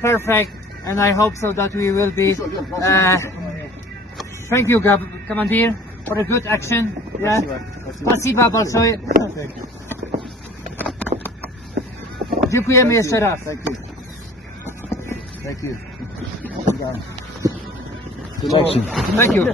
perfect, and I hope so that we will be. Thank you, Commander, for a good action. Yeah. Спасибо большое. Dziękujemy jeszcze raz. Thank you. Thank you. Thank you.